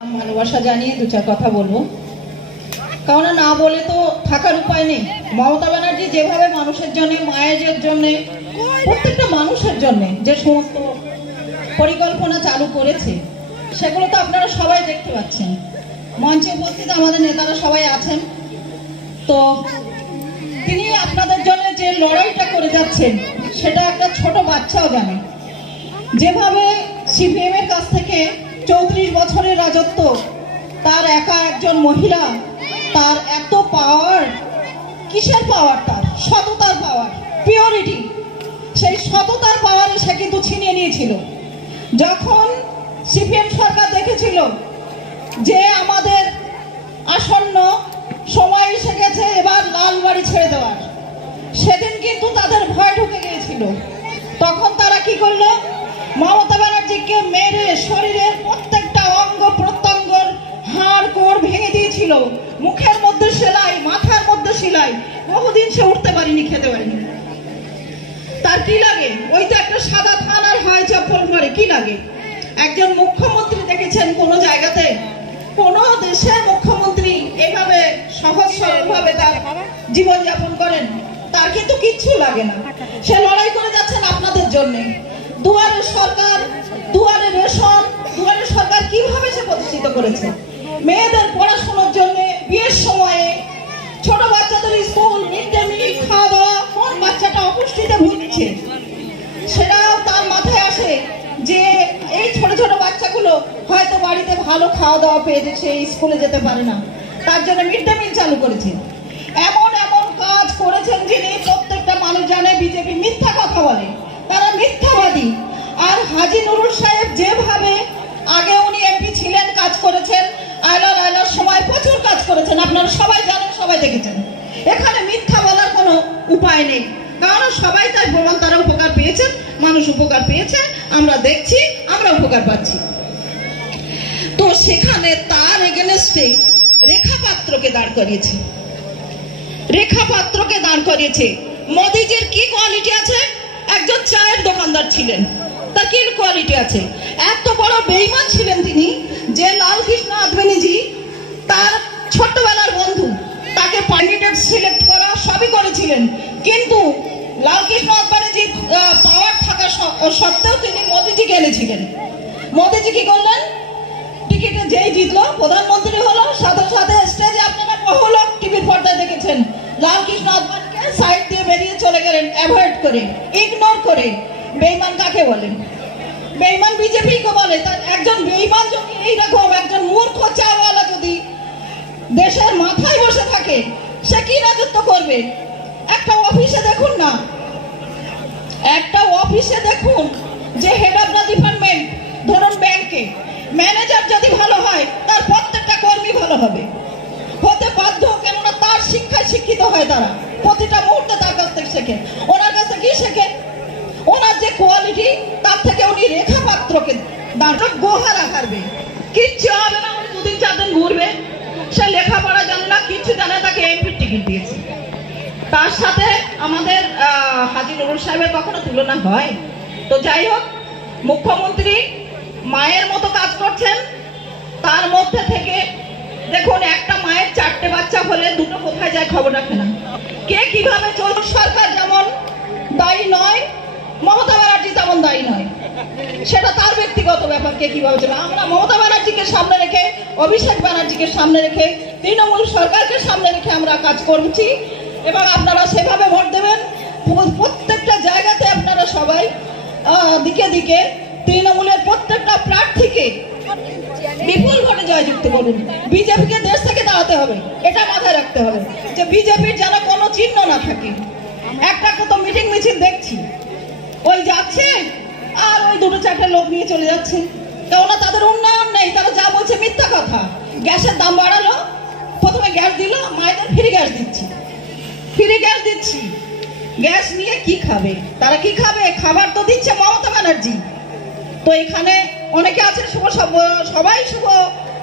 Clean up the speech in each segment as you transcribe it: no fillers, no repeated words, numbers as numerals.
ভালোবাসা জানিয়ে দু চার কথা বলবো, কারণ না বলে তো থাকার উপায় নেই। মমতা ব্যানার্জি যেভাবে মানুষের জন্য, মায়েদের জন্য, প্রত্যেকটা মানুষের জন্য যে সমস্ত পরিকল্পনা চালু করেছে সেগুলো তো আপনারা সবাই দেখতে পাচ্ছেন। মঞ্চে উপস্থিত আমাদের নেতারা সবাই আছেন। তো তিনি আপনাদের জন্য যে লড়াইটা করে যাচ্ছেন সেটা একটা ছোট বাচ্চাও জানে। যেভাবে সিপিএম এর কাছ থেকে 34 বছরের রাজত্ব, তার একা একজন মহিলা, তার এত পাওয়ার, কিসের পাওয়ার? তার সততার পাওয়ার, পিওরিটি। সেই সততার পাওয়ারে সে কিন্তু ছিনিয়ে নিয়েছিল। যখন সিপিএম সরকার দেখেছিল যে আমাদের আসন্ন সময় এসে গেছে এবার লাল বাড়ি ছেড়ে দেওয়ার, সেদিন কিন্তু তাদের ভয় ঢুকে গিয়েছিল। তখন তারা কি করলো? মমতা ব্যানার্জিকে মেরে শরীরের প্রত্যেকটা অঙ্গ প্রত্যঙ্গর হাড় কোড় ভেঙে দিয়েছিল। মুখের মধ্যে সেলাই, মাথার মধ্যে সেলাই। বহুদিন সে উঠতে পারিনি, খেতে পারিনি। তার কি লাগে? ওই তো একটা সাদা থান আর হাই চপ্পল পরে কি লাগে? একজন মুখ্যমন্ত্রী দেখেছেন কোন জায়গাতে, কোন দেশের মুখ্যমন্ত্রী এইভাবে সহজ সরলভাবে তার জীবনযাপন করেন? তার কিন্তু কিচ্ছু লাগে না। সে লড়াই করে যাচ্ছেন আপনাদের জন্য। দুয়ারে সরকার, দুয়ারে রেশন, দুয়ারে সরকার কিভাবে সে প্রতিষ্ঠিত করেছে? মেয়েদের পড়াশোনার জন্য, বিয়ের সময়ে, ছোট বাচ্চাদের স্কুল, মিড ডে মিল খাওয়া দাওয়া, কোন বাচ্চাটা অপুষ্টিতে ভুগছে সেটাও তার মাথায় আসে যে এই ছোট ছোট বাচ্চাগুলো হয়তো বাড়িতে ভালো খাওয়া দাওয়া পেয়ে সে স্কুলে যেতে পারে না, তার জন্য মিড ডে মিল চালু করেছে। এমন এমন কাজ করেছেন যিনি প্রত্যেকটা মানুষ জানে বিজেপি মিথ্যা কথা বলে, তারা মিথ্যাবাদী। আর হাজী নুরুল সাহেব যেভাবে আগে উনি এমপি ছিলেন, কাজ করেছেন, আয়লার সময় প্রচুর কাজ করেছেন, আপনারা সবাই জানেন, সবাই দেখেছেন। এখানে মিথ্যা বলার কোনো উপায় নেই, কারণ সবাই তার প্রমাণ, তারা উপকার পেয়েছেন, মানুষ উপকার পেয়েছে, আমরা দেখছি, আমরা উপকার পাচ্ছি। তো সেখানে তার এগেনস্টে রেখা পাত্রকে দাঁড় করিয়েছে, রেখা পাত্রকে দাঁড় করিয়েছে। মোদিজির কি কোয়ালিটি আছে? একজন চায়ের দোকানদার ছিলেন, তার কি কোয়ালিটি আছে? এত বড় বেঈমান ছিলেন তিনি যে লালকৃষ্ণ আদবানিজি তার ছোটবেলার বন্ধু, তাকে ক্যান্ডিডেট সিলেক্ট করা সবই করেছিলেন, কিন্তু লালকৃষ্ণ আদবানিজি পাওয়ার থাকা সত্ত্বেও তিনি মোদিজিকে এনেছিলেন। মোদিজি কি করলেন? টিকিটে যেই জিতলো, প্রধানমন্ত্রী হলো, সাথে সাথে স্টেজে আপনারা বহু লোক টিভির পর্দায় দেখেছেন, লালকৃষ্ণ আদবানিকে সাইড দিয়ে বেরিয়ে চলে গেলেন, অ্যাভয়েড করে, ইগনোর করে। বেঈমান কাকে বলেন? বেঈমান বিজেপি কে বলে। তার একজন বেঈমান যদি এইরকম একজন মূর্খ চাওয়ালা যদি দেশের মাথায় বসে থাকে, সে কি রাজত্ব করবে? একটা অফিসে দেখুন না, একটা অফিসে দেখুন যে হেড অফ দ্য ডিপার্টমেন্ট, ধরুন ব্যাংকে ম্যানেজার যদি ভালো হয়, তার প্রত্যেকটা কর্মী ভালো হবে, হতে বাধ্য। কেননা তার শিক্ষায় শিক্ষিত হয়, তারা প্রতিটা মুহূর্তে তার কাছ থেকে শেখে। ওনার কাছে কি শেখে? ওনার যে কোয়ালিটি, তার থেকে উনি রেখা পাত্রকে দাঁড় গোহারা হারবে, কিচ্ছু হবে না। উনি 2 দিন 4 দিন ঘুরবে, সে লেখাপড়া জানে না, কিচ্ছু জানে, তাকে এমপি টিকিট দিয়েছে। তার সাথে আমাদের হাজী নুরুল সাহেবের কখনো তুলনা হয়? তো যাই হোক, মুখ্যমন্ত্রী মায়ের মতো কাজ করছেন। তার মধ্যে থেকে দেখুন, একটা মায়ের 4টে বাচ্চা হলে 2টো কোথায় যায় খবর রাখে না। কে কিভাবে চলছে? সরকার যেমন দায়ী নয়, মমতা ব্যানার্জি তেমন দায়ী নয়, সেটা তার ব্যক্তিগত ব্যাপার। কে কিভাবে চলে? আমরা মমতা ব্যানার্জিকে সামনে রেখে, অভিষেক ব্যানার্জিকে সামনে রেখে, তৃণমূল সরকারকে সামনে রেখে আমরা কাজ করছি, এবং আপনারা সেভাবে ভোট দেবেন। প্রত্যেকটা জায়গাতে আপনারা সবাই দিকে দিকে তৃণমূলের প্রত্যেকটা প্রার্থীকে বিপুল ভোটে জয়যুক্ত করুন। বিজেপিকে দেশ থেকে দাঁড়াতে হবে, এটা মাথায় রাখতে হবে যে বিজেপির যেন কোনো চিহ্ন না থাকে। একটা তো মিটিং মিছিল দেখছি, ওই যাচ্ছে আর ওই 2-4টে লোক নিয়ে চলে যাচ্ছে, কেননা তাদের উন্নয়ন নেই, তারা যা বলছে মিথ্যা কথা। গ্যাসের দাম বাড়ালো, প্রথমে গ্যাস দিল, মায়েদের ফ্রি গ্যাস দিচ্ছি, ফ্রি গ্যাস দিচ্ছি, গ্যাস নিয়ে কি খাবে তারা? কি খাবে? খাবার তো দিচ্ছে মমতা ব্যানার্জি। তো এখানে অনেকে আছে সবাই শুভ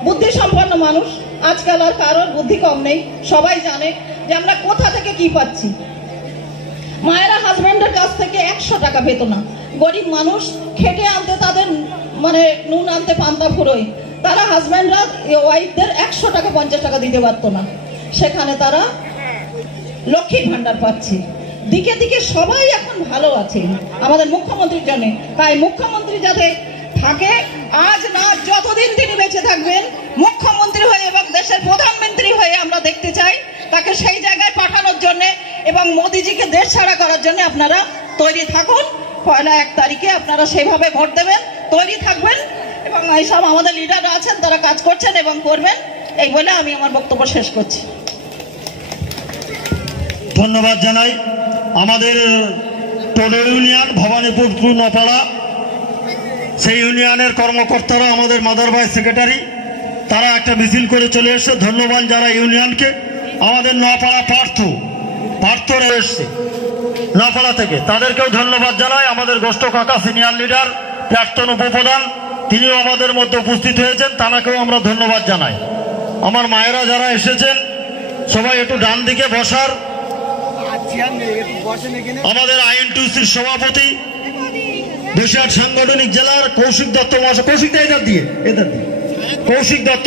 বুদ্ধি সম্পন্ন মানুষ, আজকাল আর কারোর বুদ্ধি কম নেই, সবাই জানে যে আমরা কোথা থেকে কি পাচ্ছি। মায়েরা হাজবেন্ডের কাছ থেকে 100 টাকা পেত না, গরিব মানুষ খেটে আনতে, তাদের মানে নুন আনতে পান্তা ফুরোয়, তারা হাজব্যান্ডরা ওয়াইফদের 100 টাকা 50 টাকা দিতে পারতো না, সেখানে তারা লক্ষ্মীর ভান্ডার পাচ্ছে। দিকে দিকে সবাই এখন ভালো আছে আমাদের মুখ্যমন্ত্রীর জন্য। তাই মুখ্যমন্ত্রী যাতে থাকে, আজ না যতদিন তিনি বেঁচে থাকবেন মুখ্যমন্ত্রী হয়ে এবং দেশের প্রধানমন্ত্রী হয়ে আমরা দেখতে চাই তাকে সেই জায়গায় পাঠানোর জন্য, এবং মোদিজিকে দেশ ছাড়া করার জন্য আপনারা তৈরি থাকুন। 1 তারিখে আপনারা সেইভাবে ভোট দেবেন, তৈরি থাকবেন, এবং এইসব আমাদের লিডাররা আছেন তারা কাজ করছেন এবং করবেন। এই বলে আমি আমার বক্তব্য শেষ করছি। ধন্যবাদ জানাই আমাদের টোডো ইউনিয়ন ভবানীপুর টু নপাড়া, সেই ইউনিয়নের কর্মকর্তারা, আমাদের মাদার ভাই সেক্রেটারি, তারা একটা মিছিল করে চলে এসছে। ধন্যবাদ যারা ইউনিয়নকে। আমাদের নপাড়া পার্থরা এসছে নপাড়া থেকে, তাদেরকেও ধন্যবাদ জানাই। আমাদের গোষ্ঠ কাকা সিনিয়র লিডার, প্রাক্তন উপপ্রধান, তিনিও আমাদের মধ্যে উপস্থিত হয়েছেন, তাঁকেও আমরা ধন্যবাদ জানাই। আমার মায়েরা যারা এসেছেন সবাই একটু ডান দিকে বসার। আমাদের আইএনটিউসির সভাপতি, বসিরহাট সাংগঠনিক জেলার কৌশিক দত্ত মহাশয়, কৌশিক দত্ত